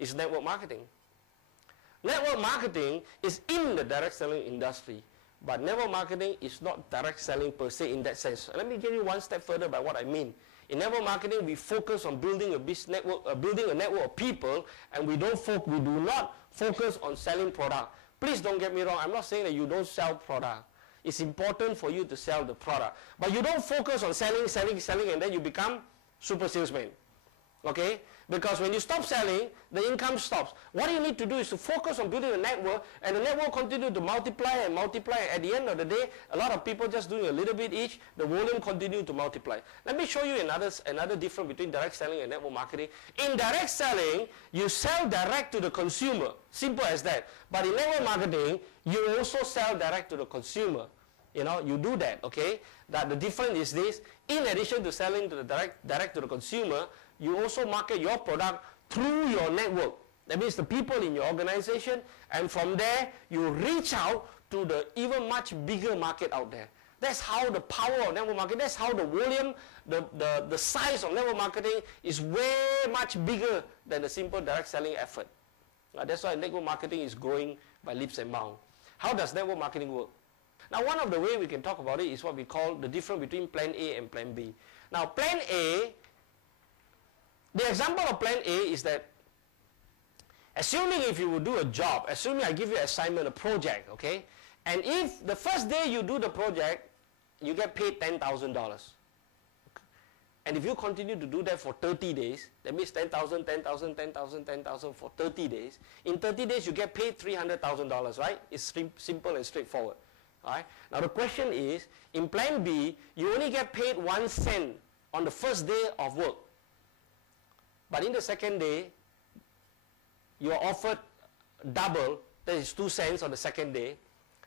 is network marketing. Network marketing is in the direct selling industry, but network marketing is not direct selling per se in that sense. Let me give you one step further by what I mean. In network marketing, we focus on building a business network, building a network of people, and we do not focus on selling product. Please don't get me wrong. I'm not saying that you don't sell product. It's important for you to sell the product, but you don't focus on selling, and then you become super salesman. Okay? Because when you stop selling, the income stops. What you need to do is to focus on building a network, and the network continue to multiply and multiply. At the end of the day, a lot of people just doing a little bit each, the volume continue to multiply. Let me show you another difference between direct selling and network marketing. In direct selling, you sell direct to the consumer. Simple as that. But in network marketing, you also sell direct to the consumer. You know, you do that, okay? That the difference is this: in addition to selling to the direct to the consumer, you also market your product through your network. That means the people in your organization, and from there you reach out to the even much bigger market out there. That's how the power of network marketing, that's how the volume, the size of network marketing is way much bigger than the simple direct selling effort. That's why network marketing is growing by leaps and bounds. How does network marketing work? Now, one of the ways we can talk about it is what we call the difference between plan A and plan B. Now, plan A, the example of plan A is that, assuming if you will do a job, assuming I give you an assignment, a project, okay, and if the first day you do the project, you get paid $10,000. And if you continue to do that for 30 days, that means 10,000, 10,000, 10,000, 10,000 for 30 days. In 30 days, you get paid $300,000, right? It's simple and straightforward. All right? Now the question is, in plan B, you only get paid 1 cent on the first day of work. But in the second day, you are offered double, that is 2 cents on the second day.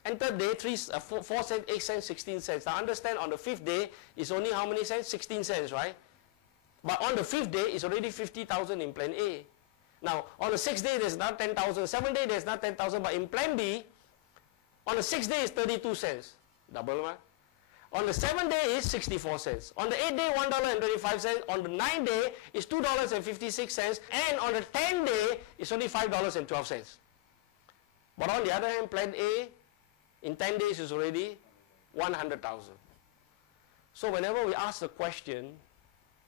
And third day, 4 cents, 8 cents, 16 cents. Now understand, on the fifth day, it's only how many cents? 16 cents, right? But on the fifth day, it's already 50,000 in plan A. Now, on the sixth day, there's not 10,000. Seventh day, there's not 10,000. But in plan B, on the sixth day, it's 32 cents. Double, right? On the seventh day, it's 64 cents. On the eighth day, $1.25. On the ninth day, it's $2.56. And on the 10th day, it's only $5.12. But on the other hand, plan A, in 10 days, is already 100,000. So whenever we ask the question,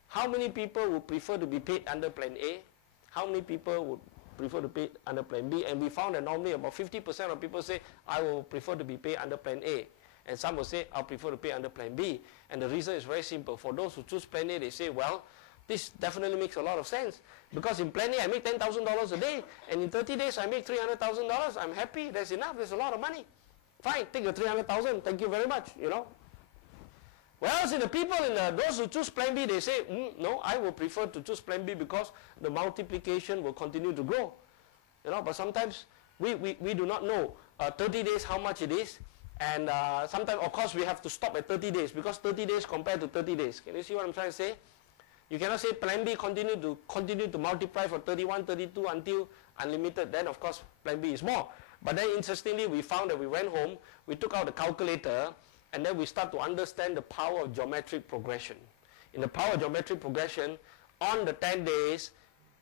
how many people would prefer to be paid under plan A? How many people would prefer to pay under plan B? And we found that normally about 50% of people say, I will prefer to be paid under plan A. And some will say, I'll prefer to pay under plan B. And the reason is very simple. For those who choose plan A, they say, well, this definitely makes a lot of sense. Because in plan A, I make $10,000 a day. And in 30 days, I make $300,000. I'm happy. That's enough. There's a lot of money. Fine, take the 300,000. Thank you very much, you know. Whereas in the people, those who choose plan B, they say, no, I will prefer to choose plan B because the multiplication will continue to grow. You know, but sometimes we do not know 30 days how much it is. And sometimes, of course, we have to stop at 30 days because 30 days compared to 30 days. Can you see what I'm trying to say? You cannot say plan B continue to multiply for 31, 32 until unlimited. Then, of course, plan B is more. But then, interestingly, we found that we went home, we took out the calculator, and then we start to understand the power of geometric progression. In the power of geometric progression, on the 10 days,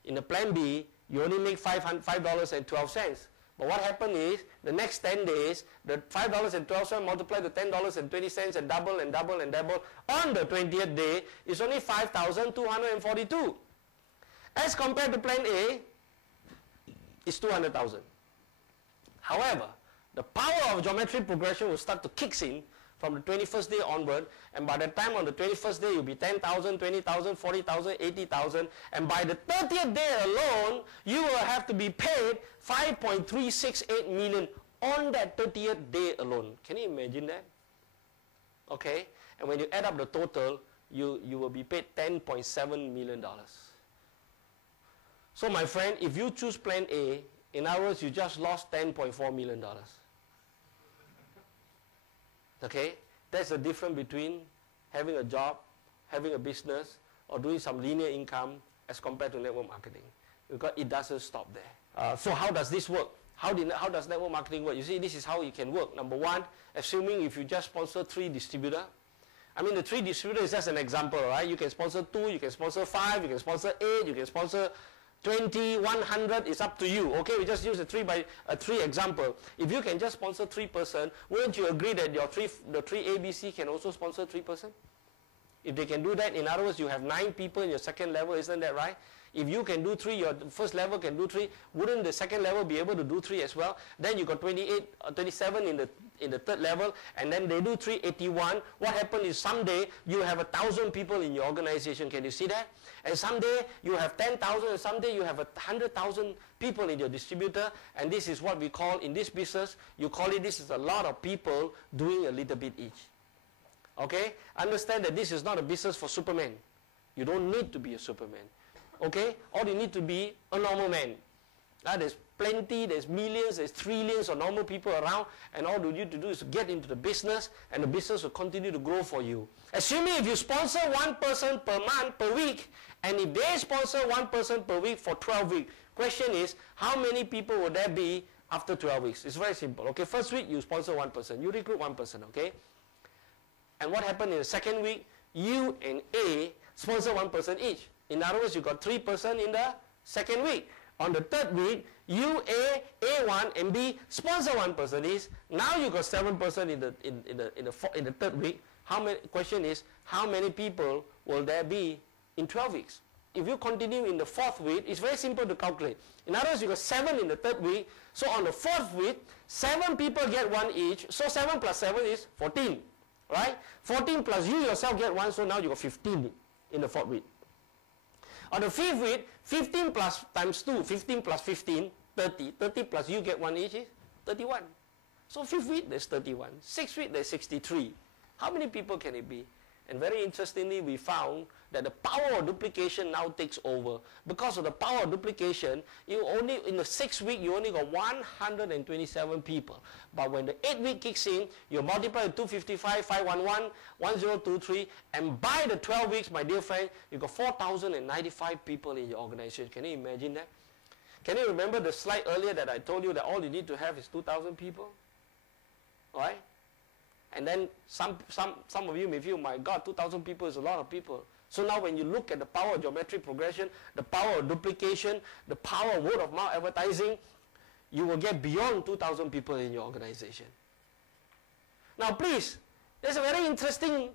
in the plan B, you only make $5.12. But what happened is, the next 10 days, the $5.12 multiplied to $10.20 and double and double and double. On the 20th day, it's only $5,242. As compared to plan A, it's $200,000. However, the power of geometric progression will start to kick in from the 21st day onward, and by the time on the 21st day, you'll be 10,000, 20,000, 40,000, 80,000, and by the 30th day alone, you will have to be paid $5.368 million on that 30th day alone. Can you imagine that? Okay, and when you add up the total, you will be paid $10.7 million. So my friend, if you choose plan A, in other words, you just lost $10.4 million. Okay? That's the difference between having a job, having a business, or doing some linear income as compared to network marketing. Because it doesn't stop there. So how does this work? How does network marketing work? You see, this is how it can work. Number one, assuming if you just sponsor 3 distributors. I mean, the 3 distributors is just an example, right? You can sponsor 2, you can sponsor 5, you can sponsor 8, you can sponsor 20, 100, it's up to you. Okay, we just use a 3 example. If you can just sponsor 3%, wouldn't you agree that the 3 ABC can also sponsor 3%? If they can do that, in other words, you have 9 people in your second level, isn't that right? If you can do 3, your first level can do 3, wouldn't the second level be able to do 3 as well? Then you got 28, 27 in the third level, and then they do 3, 81. What happens is someday you have 1,000 people in your organization. Can you see that? And someday you have 10,000, and someday you have 100,000 people in your distributor. And this is what we call in this business. You call it, this is a lot of people doing a little bit each. Okay? Understand that this is not a business for Superman. You don't need to be a Superman. Okay? All you need to be a normal man. There's plenty, there's millions, there's trillions of normal people around, and all you need to do is get into the business, and the business will continue to grow for you. Assuming if you sponsor one person per month, per week, and if they sponsor one person per week for 12 weeks, question is, how many people will there be after 12 weeks? It's very simple. Okay, first week you sponsor one person, you recruit one person, okay? And what happened in the second week? You and A sponsor one person each. In other words, you got 3 person in the second week. On the third week, you, A1 and B sponsor one person each. Now you got 7 person in the third week. Question is, how many people will there be in 12 weeks? If you continue in the fourth week, it's very simple to calculate. In other words, you got 7 in the third week. So on the fourth week, 7 people get 1 each. So 7 plus 7 is 14. Right? 14 plus you yourself get 1, so now you got 15 in the fourth week. On the fifth week, 15 plus times 2, 15 plus 15, 30. 30 plus you get 1 each is 31. So fifth week, there's 31. Sixth week, there's 63. How many people can it be? And very interestingly, we found that the power of duplication now takes over. Because of the power of duplication, you only in the 6th week, you only got 127 people. But when the 8th week kicks in, you multiply 255, 511, 1023, and by the 12 weeks, my dear friend, you got 4,095 people in your organization. Can you imagine that? Can you remember the slide earlier that I told you that all you need to have is 2,000 people? Right? And then some of you may feel, my God, 2,000 people is a lot of people. So now when you look at the power of geometric progression, the power of duplication, the power of word of mouth advertising, you will get beyond 2,000 people in your organization. Now please, there's a very interesting,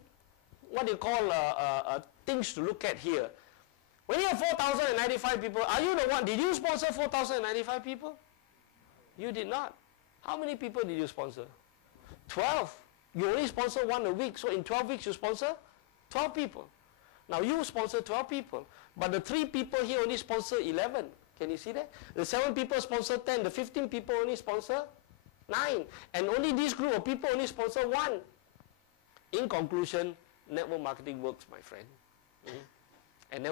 what you call, things to look at here. When you have 4,095 people, are you the one, did you sponsor 4,095 people? You did not. How many people did you sponsor? 12. You only sponsor 1 a week, so in 12 weeks you sponsor 12 people. Now you sponsor 12 people, but the 3 people here only sponsor 11. Can you see that? The 7 people sponsor 10, the 15 people only sponsor 9, and only this group of people only sponsor 1. In conclusion, network marketing works, my friend. And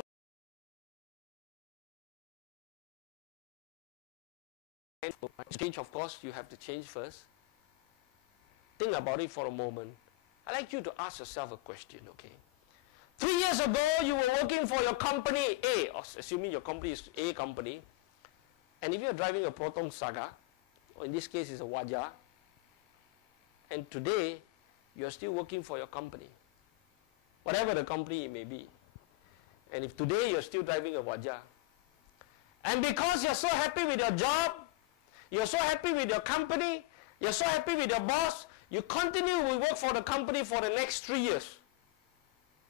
network change, of course, you have to change first. Think about it for a moment. I'd like you to ask yourself a question, okay? 3 years ago, you were working for your company A, or assuming your company is A company, and if you're driving a Proton Saga, or in this case it's a Wajah, and today, you're still working for your company, whatever the company it may be. And if today you're still driving a Wajah, and because you're so happy with your job, you're so happy with your company, you're so happy with your boss, you continue to work for the company for the next 3 years.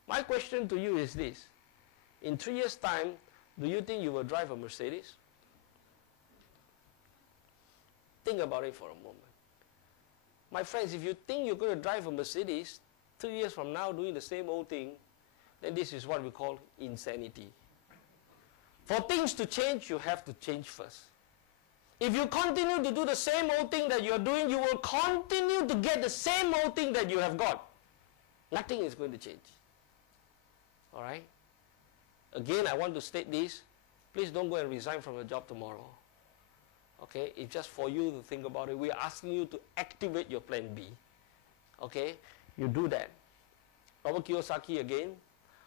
My question to you is this. In 3 years' time, do you think you will drive a Mercedes? Think about it for a moment. My friends, if you think you're going to drive a Mercedes 3 years from now doing the same old thing, then this is what we call insanity. For things to change, you have to change first. If you continue to do the same old thing that you're doing, you will continue to get the same old thing that you have got. Nothing is going to change. All right? Again, I want to state this. Please don't go and resign from your job tomorrow. Okay? It's just for you to think about it. We're asking you to activate your plan B. Okay? You do that. Robert Kiyosaki again.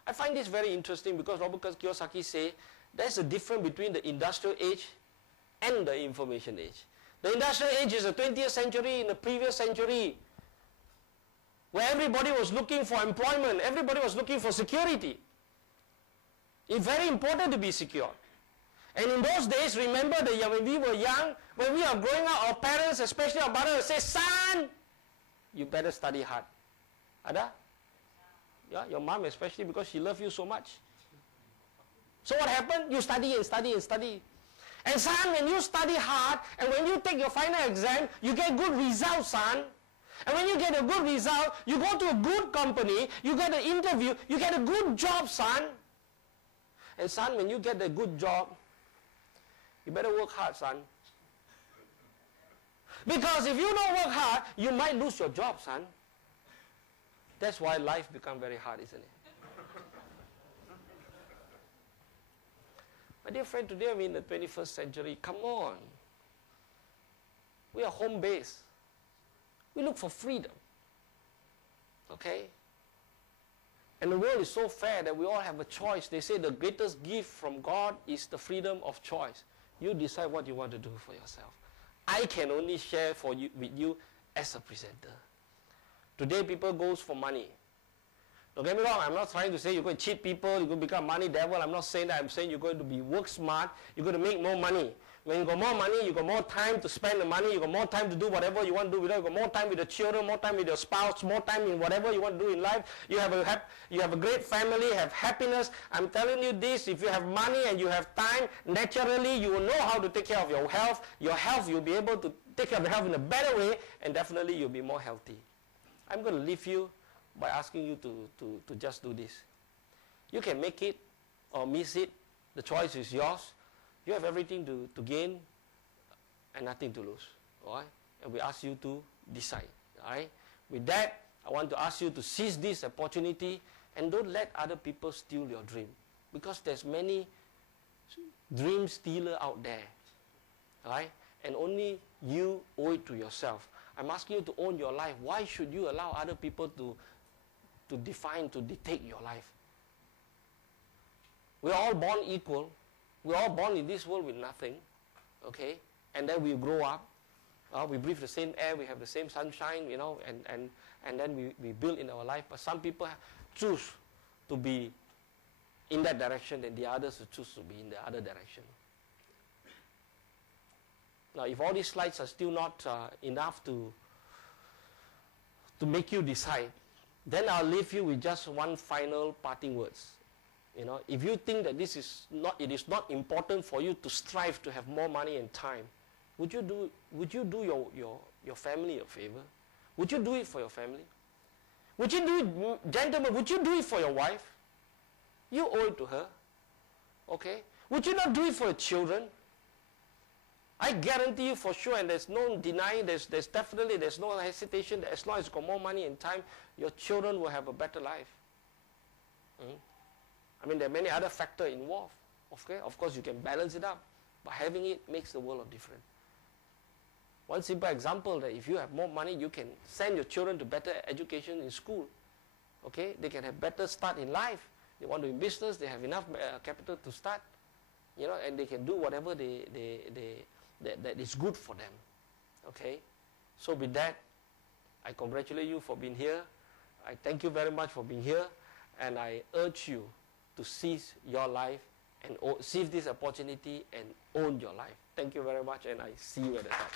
I find this very interesting because Robert Kiyosaki says there's a difference between the industrial age and the information age. The industrial age is the 20th century in the previous century, where everybody was looking for employment, everybody was looking for security. It's very important to be secure. And in those days, remember that when we were young, when we are growing up, our parents, especially our mother, say, son, you better study hard. Ada? Yeah, your mom especially, because she loves you so much. So what happened? You study and study and study. And son, when you study hard, and when you take your final exam, you get good results, son. And when you get a good result, you go to a good company, you get an interview, you get a good job, son. And son, when you get a good job, you better work hard, son. Because if you don't work hard, you might lose your job, son. That's why life becomes very hard, isn't it? My dear friend, today I'm in the 21st century. Come on. We are home-based. We look for freedom. Okay? And the world is so fair that we all have a choice. They say the greatest gift from God is the freedom of choice. You decide what you want to do for yourself. I can only share with you as a presenter. Today people goes for money. Don't get me wrong, I'm not trying to say you're going to cheat people, you're going to become money devil. I'm not saying that. I'm saying you're going to be work smart, you're going to make more money. When you got more money, you got more time to spend the money, you got more time to do whatever you want to do. You got more time with the children, more time with your spouse, more time in whatever you want to do in life. You have a great family, have happiness. I'm telling you this, if you have money and you have time, naturally you will know how to take care of your health. Your health, you'll be able to take care of your health in a better way, and definitely you'll be more healthy. I'm going to leave you by asking you to just do this. You can make it or miss it. The choice is yours. You have everything to gain and nothing to lose. All right? And we ask you to decide. All right? With that, I want to ask you to seize this opportunity and don't let other people steal your dream. Because there's many dream stealers out there. All right? And only you owe it to yourself. I'm asking you to own your life. Why should you allow other people to dictate your life? We're all born equal. We're all born in this world with nothing. Okay? And then we grow up. We breathe the same air. We have the same sunshine, and then we build in our life. But some people choose to be in that direction, and the others choose to be in the other direction. Now, if all these slides are still not enough to make you decide, then I'll leave you with just one final parting words. If you think that it is not important for you to strive to have more money and time, would you do your family a favor? Would you do it for your family? Would you do it, gentlemen, would you do it for your wife? You owe it to her. Okay? Would you not do it for your children? I guarantee you for sure, and there's no denying, there's no hesitation that as long as you got more money and time, your children will have a better life. I mean, there are many other factors involved. Okay? Of course, you can balance it up, but having it makes the world of difference. One simple example, that if you have more money, you can send your children to better education in school. Okay? They can have better start in life. They want to do business, they have enough capital to start, and they can do whatever that is good for them. Okay? So with that, I congratulate you for being here. I thank you very much for being here, and I urge you to seize your life and seize this opportunity and own your life. Thank you very much, and I see you at the top.